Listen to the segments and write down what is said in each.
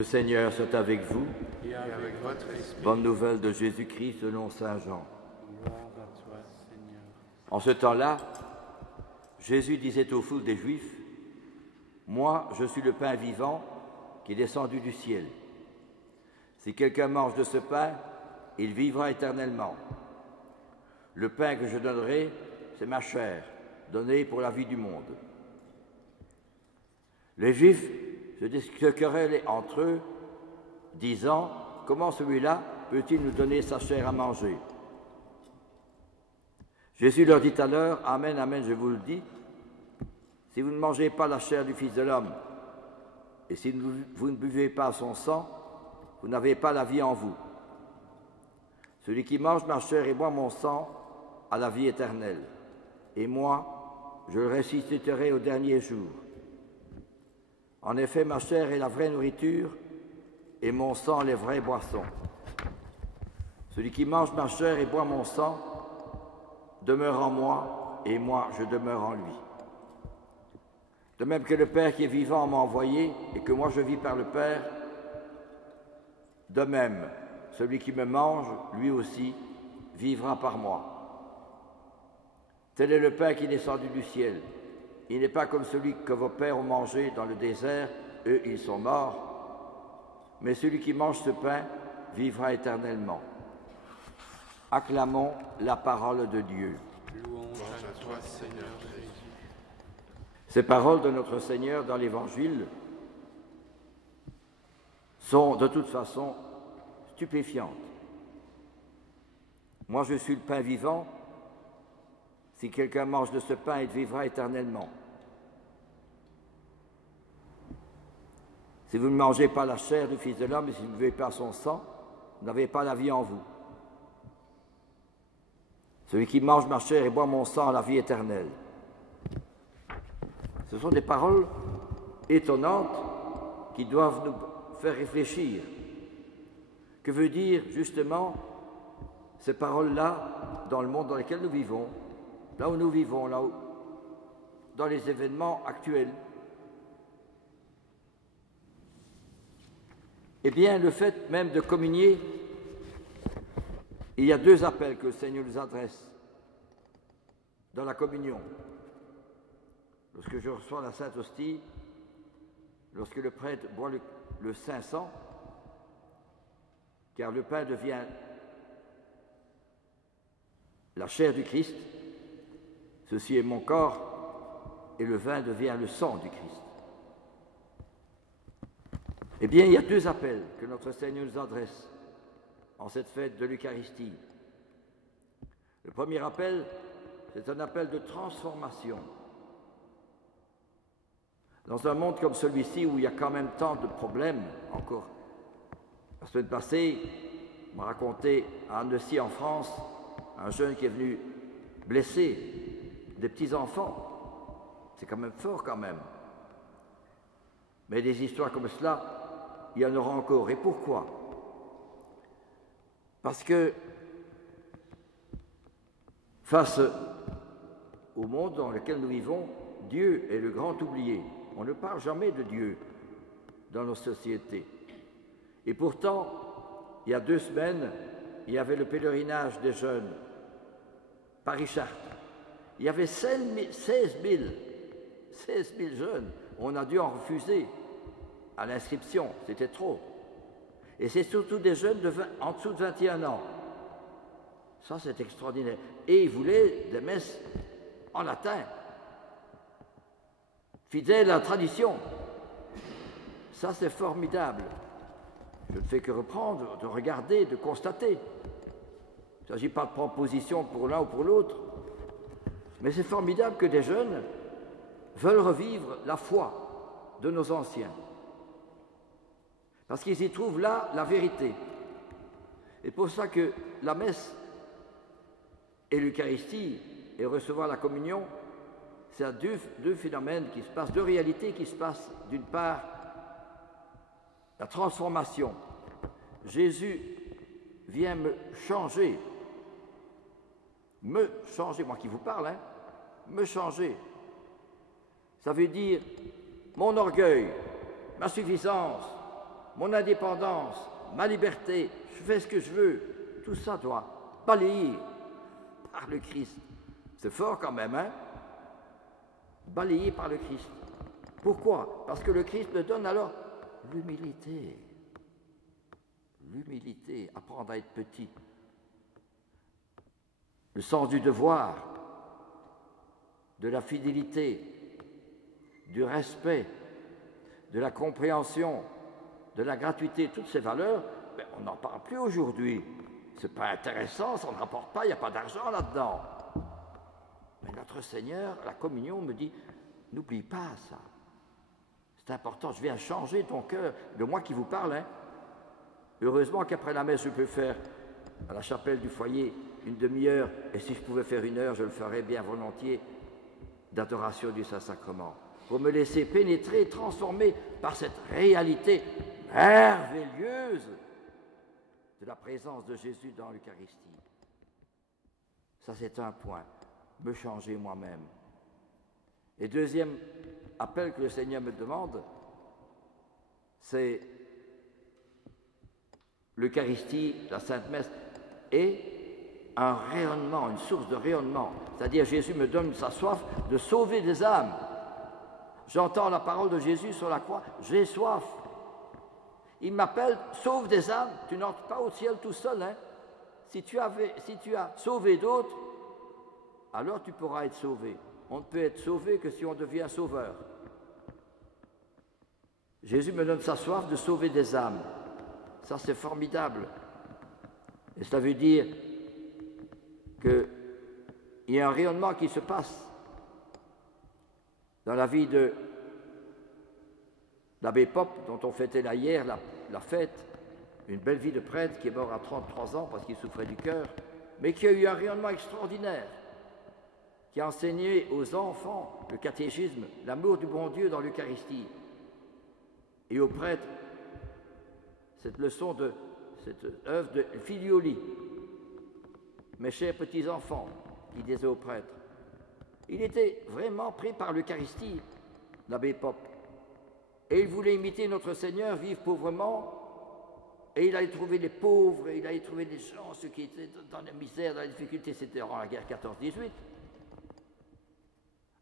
Le Seigneur soit avec vous. Et avec votre esprit. Bonne nouvelle de Jésus-Christ selon saint Jean. Gloire à toi, Seigneur. En ce temps-là, Jésus disait aux foules des Juifs, « Moi, je suis le pain vivant qui est descendu du ciel. Si quelqu'un mange de ce pain, il vivra éternellement. Le pain que je donnerai, c'est ma chair, donnée pour la vie du monde. » Les Juifs se querellaient entre eux, disant, « Comment celui-là peut-il nous donner sa chair à manger ?» Jésus leur dit alors, « Amen, amen, je vous le dis, si vous ne mangez pas la chair du Fils de l'homme, et si vous ne buvez pas son sang, vous n'avez pas la vie en vous. Celui qui mange ma chair et boit mon sang a la vie éternelle, et moi, je le ressusciterai au dernier jour. En effet, ma chair est la vraie nourriture, et mon sang les vraies boissons. Celui qui mange ma chair et boit mon sang demeure en moi, et moi, je demeure en lui. De même que le Père qui est vivant m'a envoyé, et que moi je vis par le Père, de même, celui qui me mange, lui aussi, vivra par moi. Tel est le pain qui est descendu du ciel. Il n'est pas comme celui que vos pères ont mangé dans le désert, eux ils sont morts, mais celui qui mange ce pain vivra éternellement. Acclamons la parole de Dieu. Louange à toi, Seigneur Jésus. Ces paroles de notre Seigneur dans l'Évangile sont de toute façon stupéfiantes. Moi je suis le pain vivant. Si quelqu'un mange de ce pain, il vivra éternellement. Si vous ne mangez pas la chair du Fils de l'homme et si vous ne buvez pas son sang, vous n'avez pas la vie en vous. Celui qui mange ma chair et boit mon sang a la vie éternelle. Ce sont des paroles étonnantes qui doivent nous faire réfléchir. Que veut dire justement ces paroles-là dans le monde dans lequel nous vivons, là où nous vivons, là où, dans les événements actuels? Eh bien, le fait même de communier, il y a deux appels que le Seigneur nous adresse dans la communion. Lorsque je reçois la Sainte Hostie, lorsque le prêtre boit le Saint Sang, car le pain devient la chair du Christ, ceci est mon corps, et le vin devient le sang du Christ. Eh bien, il y a deux appels que notre Seigneur nous adresse en cette fête de l'Eucharistie. Le premier appel, c'est un appel de transformation. Dans un monde comme celui-ci, où il y a quand même tant de problèmes encore. La semaine passée, on m'a raconté à Annecy, en France, un jeune qui est venu blesser des petits-enfants. C'est quand même fort, quand même. Mais des histoires comme cela, il y en aura encore. Et pourquoi? Parce que, face au monde dans lequel nous vivons, Dieu est le grand oublié. On ne parle jamais de Dieu dans nos sociétés. Et pourtant, il y a 2 semaines, il y avait le pèlerinage des jeunes, Paris-Chartres. Il y avait 16 000 jeunes. On a dû en refuser à l'inscription, c'était trop. Et c'est surtout des jeunes en dessous de 21 ans. Ça, c'est extraordinaire. Et ils voulaient des messes en latin, fidèles à la tradition. Ça, c'est formidable. Je ne fais que reprendre, de regarder, de constater. Il ne s'agit pas de prendre position pour l'un ou pour l'autre. Mais c'est formidable que des jeunes veulent revivre la foi de nos anciens. Parce qu'ils y trouvent là la vérité. Et pour ça que la messe et l'Eucharistie et recevoir la communion, c'est deux phénomènes qui se passent, deux réalités qui se passent. D'une part, la transformation. Jésus vient me changer, moi qui vous parle, hein, me changer. Ça veut dire mon orgueil, ma suffisance, mon indépendance, ma liberté, je fais ce que je veux, tout ça doit balayer par le Christ. C'est fort quand même, hein? Balayé par le Christ. Pourquoi? Parce que le Christ me donne alors l'humilité. L'humilité, apprendre à être petit. Le sens du devoir, de la fidélité, du respect, de la compréhension, de la gratuité, toutes ces valeurs, ben, on n'en parle plus aujourd'hui. Ce n'est pas intéressant, ça ne rapporte pas, il n'y a pas d'argent là-dedans. Mais notre Seigneur, à la communion, me dit, n'oublie pas ça. C'est important, je viens changer ton cœur, de moi qui vous parle. Hein. Heureusement qu'après la messe, je peux faire à la chapelle du foyer une demi-heure, et si je pouvais faire une heure, je le ferais bien volontiers, d'adoration du Saint-Sacrement, pour me laisser pénétrer, transformer par cette réalité merveilleuse de la présence de Jésus dans l'Eucharistie. Ça, c'est un point, me changer moi-même. Et deuxième appel que le Seigneur me demande, c'est l'Eucharistie, la Sainte Messe, et un rayonnement, une source de rayonnement. C'est-à-dire, Jésus me donne sa soif de sauver des âmes. J'entends la parole de Jésus sur la croix, j'ai soif. Il m'appelle, sauve des âmes. Tu n'entres pas au ciel tout seul. Hein. Si tu as sauvé d'autres, alors tu pourras être sauvé. On ne peut être sauvé que si on devient sauveur. Jésus me donne sa soif de sauver des âmes. Ça, c'est formidable. Et cela veut dire qu'il y a un rayonnement qui se passe dans la vie de l'abbé Pope, dont on fêtait là hier la fête, une belle vie de prêtre qui est mort à 33 ans parce qu'il souffrait du cœur, mais qui a eu un rayonnement extraordinaire, qui a enseigné aux enfants le catéchisme, l'amour du bon Dieu dans l'Eucharistie, et aux prêtres cette leçon cette œuvre de Filioli. Mes chers petits-enfants, il disait aux prêtres. Il était vraiment pris par l'Eucharistie, l'abbé Pope. Et il voulait imiter notre Seigneur, vivre pauvrement, et il allait trouver les pauvres, et il allait trouver les gens, ceux qui étaient dans la misère, dans la difficulté, c'était durant la guerre 14-18.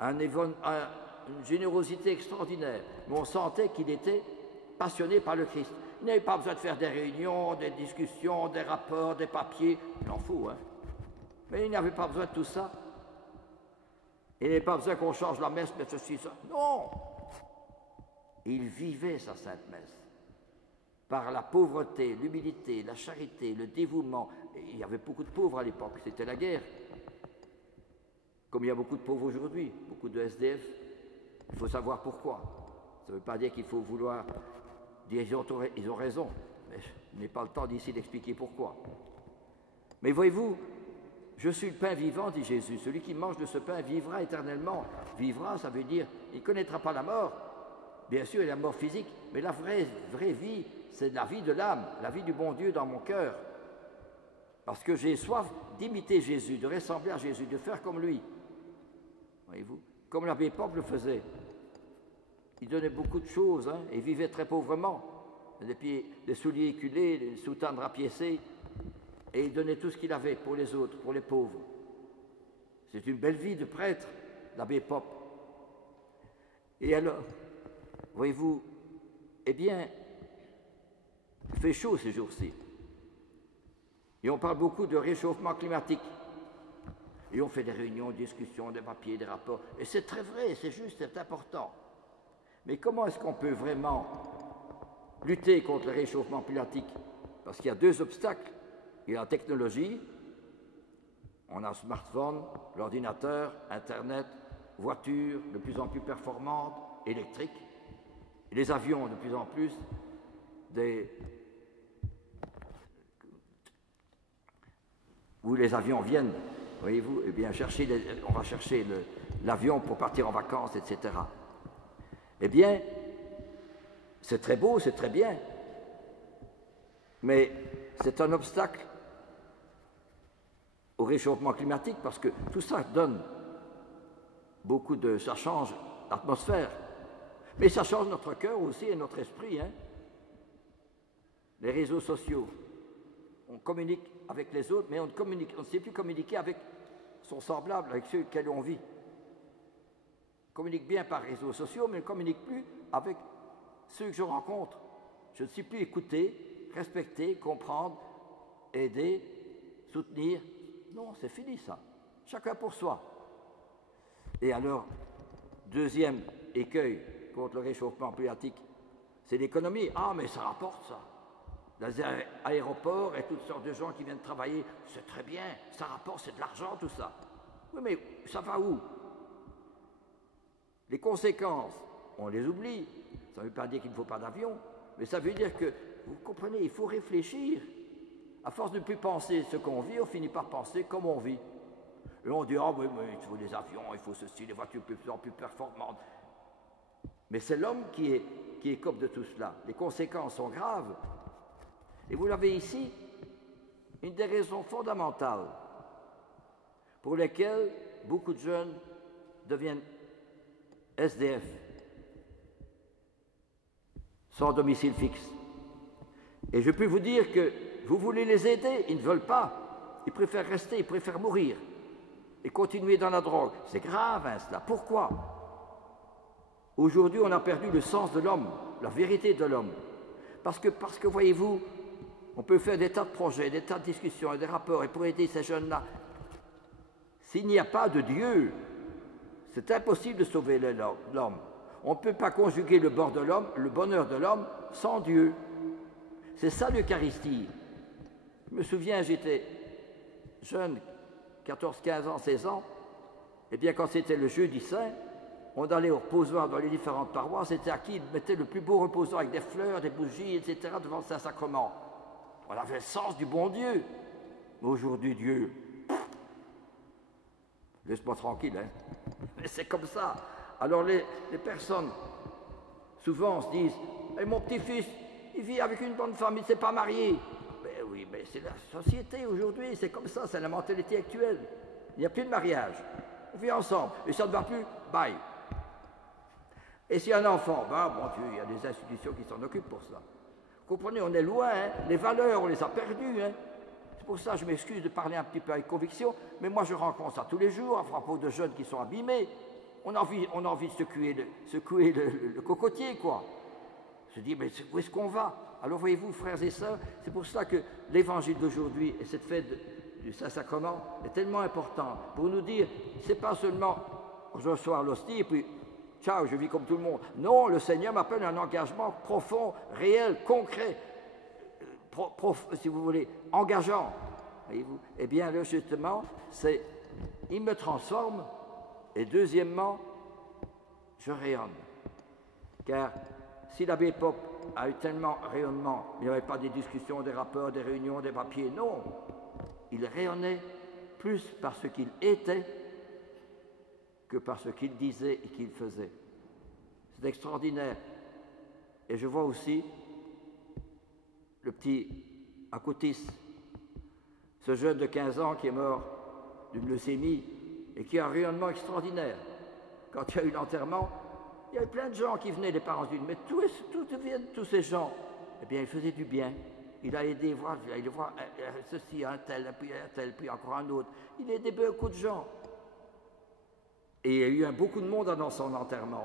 Une générosité extraordinaire, mais on sentait qu'il était passionné par le Christ. Il n'avait pas besoin de faire des réunions, des discussions, des rapports, des papiers, il en faut, hein. Mais il n'avait pas besoin de tout ça. Il n'avait pas besoin qu'on change la messe, mais ceci, ça. Non! Il vivait sa sainte messe par la pauvreté, l'humilité, la charité, le dévouement. Et il y avait beaucoup de pauvres à l'époque, c'était la guerre. Comme il y a beaucoup de pauvres aujourd'hui, beaucoup de SDF, il faut savoir pourquoi. Ça ne veut pas dire qu'il faut vouloir dire ils ont raison, mais je n'ai pas le temps d'ici d'expliquer pourquoi. Mais voyez-vous, je suis le pain vivant, dit Jésus. Celui qui mange de ce pain vivra éternellement. Vivra, ça veut dire, il ne connaîtra pas la mort. Bien sûr, il y a la mort physique, mais la vraie vie, c'est la vie de l'âme, la vie du bon Dieu dans mon cœur. Parce que j'ai soif d'imiter Jésus, de ressembler à Jésus, de faire comme lui. Voyez-vous, comme l'abbé Pope le faisait. Il donnait beaucoup de choses, hein, et vivait très pauvrement. Des souliers éculés, des soutanes rapiécées, et il donnait tout ce qu'il avait pour les autres, pour les pauvres. C'est une belle vie de prêtre, l'abbé Pope. Et alors, voyez-vous, eh bien, il fait chaud ces jours-ci. Et on parle beaucoup de réchauffement climatique. Et on fait des réunions, des discussions, des papiers, des rapports. Et c'est très vrai, c'est juste, c'est important. Mais comment est-ce qu'on peut vraiment lutter contre le réchauffement climatique? Parce qu'il y a deux obstacles. Il y a la technologie, on a un smartphone, l'ordinateur, Internet, voitures de plus en plus performantes, électriques, les avions de plus en plus, où les avions viennent, voyez-vous, eh bien, on va chercher l'avion pour partir en vacances, etc. Eh bien, c'est très beau, c'est très bien, mais c'est un obstacle au réchauffement climatique parce que tout ça donne ça change l'atmosphère, mais ça change notre cœur aussi et notre esprit. Hein. les réseaux sociaux. On communique avec les autres, mais on ne sait plus communiquer avec son semblable, avec ceux auxquels on vit. On communique bien par réseaux sociaux, mais on ne communique plus avec ceux que je rencontre. Je ne sais plus écouter, respecter, comprendre, aider, soutenir. Non, c'est fini ça. Chacun pour soi. Et alors, deuxième écueil contre le réchauffement climatique, c'est l'économie. Ah, mais ça rapporte ça. Les aéroports et toutes sortes de gens qui viennent travailler, c'est très bien, ça rapporte, c'est de l'argent tout ça. Oui, mais ça va où? Les conséquences, on les oublie. Ça ne veut pas dire qu'il ne faut pas d'avion, mais ça veut dire que, vous comprenez, il faut réfléchir. À force de ne plus penser ce qu'on vit, on finit par penser comme on vit. Et on dit, ah oui, mais il faut des avions, il faut ceci, les voitures de plus en plus performantes. Mais c'est l'homme qui écope de tout cela. Les conséquences sont graves. Et vous l'avez ici, une des raisons fondamentales pour lesquelles beaucoup de jeunes deviennent SDF, sans domicile fixe. Et je peux vous dire que vous voulez les aider, ils ne veulent pas. Ils préfèrent rester, ils préfèrent mourir et continuer dans la drogue. C'est grave, hein, cela. Pourquoi? Aujourd'hui, on a perdu le sens de l'homme, la vérité de l'homme. Parce que, voyez-vous, on peut faire des tas de projets, des tas de discussions et des rapports, et pour aider ces jeunes-là, s'il n'y a pas de Dieu, c'est impossible de sauver l'homme. On ne peut pas conjuguer le bonheur de l'homme, sans Dieu. C'est ça l'Eucharistie. Je me souviens, j'étais jeune, 14, 15 ans, 16 ans, et bien quand c'était le jeudi saint, on allait au reposoir dans les différentes paroisses, c'était à qui ils mettaient le plus beau reposoir avec des fleurs, des bougies, etc., devant le Saint-Sacrement. On avait le sens du bon Dieu. Mais aujourd'hui, Dieu, laisse-moi tranquille, hein. Mais c'est comme ça. Alors les personnes, souvent, se disent, hey, mon petit-fils, il vit avec une bonne femme, il ne s'est pas marié. Ben oui, mais c'est la société aujourd'hui, c'est comme ça, c'est la mentalité actuelle. Il n'y a plus de mariage. On vit ensemble, et ça ne va plus, bye. Et s'il y a un enfant, ben mon Dieu, il y a des institutions qui s'en occupent pour ça. Vous comprenez, on est loin, hein? Les valeurs, on les a perdues. Hein? C'est pour ça que je m'excuse de parler un petit peu avec conviction, mais moi je rencontre ça tous les jours à propos de jeunes qui sont abîmés. On a envie de secouer le cocotier, quoi. Je dis, mais où est-ce qu'on va? Alors voyez-vous, frères et sœurs, c'est pour ça que l'évangile d'aujourd'hui et cette fête du Saint-Sacrement est tellement important pour nous dire, c'est pas seulement je reçois l'hostie et puis ciao, je vis comme tout le monde. Non, le Seigneur m'appelle à un engagement profond, réel, concret, si vous voulez, engageant. Voyez-vous? Eh bien, là, justement, c'est, il me transforme, et deuxièmement, je rayonne. Car si l'abbé Pope a eu tellement rayonnement, il n'y avait pas des discussions, des rapports, des réunions, des papiers, non. Il rayonnait plus par ce qu'il était que par ce qu'il disait et qu'il faisait. C'est extraordinaire. Et je vois aussi le petit Akoutis, ce jeune de 15 ans qui est mort d'une leucémie et qui a un rayonnement extraordinaire. Quand il y a eu l'enterrement, il y avait plein de gens qui venaient, les parents disent, mais tous ces gens, eh bien, il faisait du bien. Il a aidé, il a aidé voir ceci, un tel, puis encore un autre. Il a aidé beaucoup de gens. Et il y a eu beaucoup de monde dans son enterrement.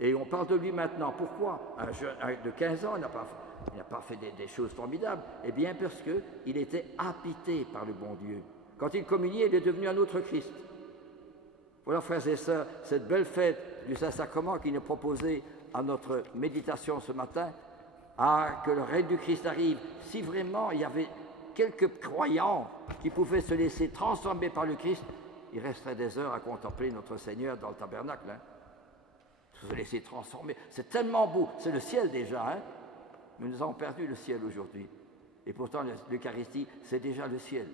Et on parle de lui maintenant. Pourquoi? Un jeune de 15 ans, il n'a pas fait des choses formidables. Eh bien, parce qu'il était habité par le bon Dieu. Quand il communiait, il est devenu un autre Christ. Voilà, frères et sœurs, cette belle fête du Saint-Sacrement qui nous est proposée à notre méditation ce matin, que le règne du Christ arrive. Si vraiment il y avait quelques croyants qui pouvaient se laisser transformer par le Christ, il resterait des heures à contempler notre Seigneur dans le tabernacle. Hein. Se laisser transformer. C'est tellement beau. C'est le ciel déjà. Hein. Mais nous avons perdu le ciel aujourd'hui. Et pourtant, l'Eucharistie, c'est déjà le ciel.